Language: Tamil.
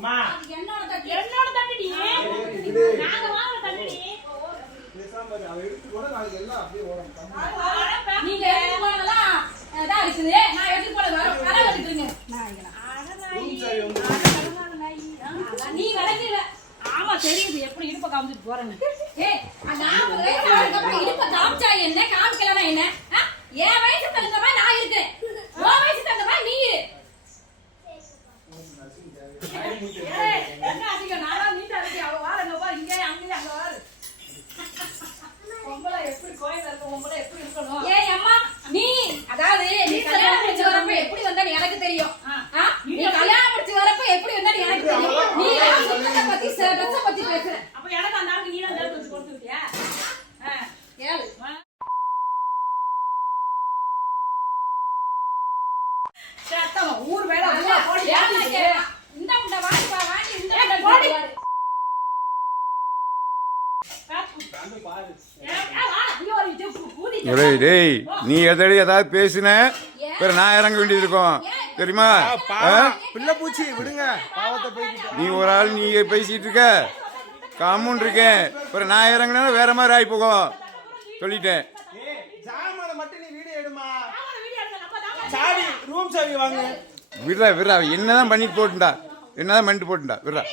என்னோட தட்டி டி. நாங்க வாங்குற தட்டி டி. அவ எடுத்து கூட நாளைக்கு எல்லாம் அப்படியே ஓடும். நீங்க போனல அதா இருக்குது. நான் எடுத்து போல கரை கட்டிட்டுங்க. நாய்களா. நீ வளைக்கல. ஆமா தெரியுது எப்படி இடுப்ப காமிச்சிட்டு போறேன்னு. ஏய் நான் வயசுக்கு அப்புறம் இடுப்ப காமிச்சா என்ன காமிக்கலனா என்ன? என் வயசுக்கு தகுந்த மாதிரி நான் இருக்கேன். உன் வயசுக்கு தகுந்த மாதிரி நீ இரு. என்ன அதிகம் நானா நீட்டா இருக்கேன். அவ வாரங்க பா இங்க அங்க அங்க வாரு. பொம்பளை எப்படி கோயில்ல இருக்க பொம்பளை எப்படி இருக்கணும்? ஏய் அம்மா நீ அதாவது நீ கல்யாணம் முடிச்சு வரப்ப எப்படி வந்தன்னு எனக்கு தெரியும். நீ கல்யாணம் முடிச்சு வரப்ப எப்படி வந்தன்னு எனக்கு தெரியும். நீ சுத்தத்தை பத்தி ட்ரெஸ் பத்தி பேசுற. அப்ப எனக்கு அந்த ஆளுக்கு நீ தான் தேர்வு வச்சு கொடுத்துட்டியா? கேளு. சத்தமா ஊர் வேற உள்ள போடி. இந்த முண்ட வாடி வாடி இந்த முண்ட போடி. டேய் நீ எதடி ஏதாவது பேசின பிற நான் இறங்க வேண்டியது இருக்கும் தெரியுமா? பிள்ளை பூச்சி விடுங்க பாவத்தை போய்கிட்டு. நீ ஒரு ஆள் நீ பேசிட்டு இருக்க காமூன் இருக்கேன் பிற நான் இறங்கினா வேற மாதிரி ஆகி போகும் சொல்லிட்டேன். ஜாமான் மட்டும் நீ வீடியோ எடுமா. சாவி ரூம் சாவி வாங்க. விடுறா என்னதான் பண்ணிட்டு போட்டுண்டா என்னதான் பண்ணிட்டு போட்டுண்டா விடுறா.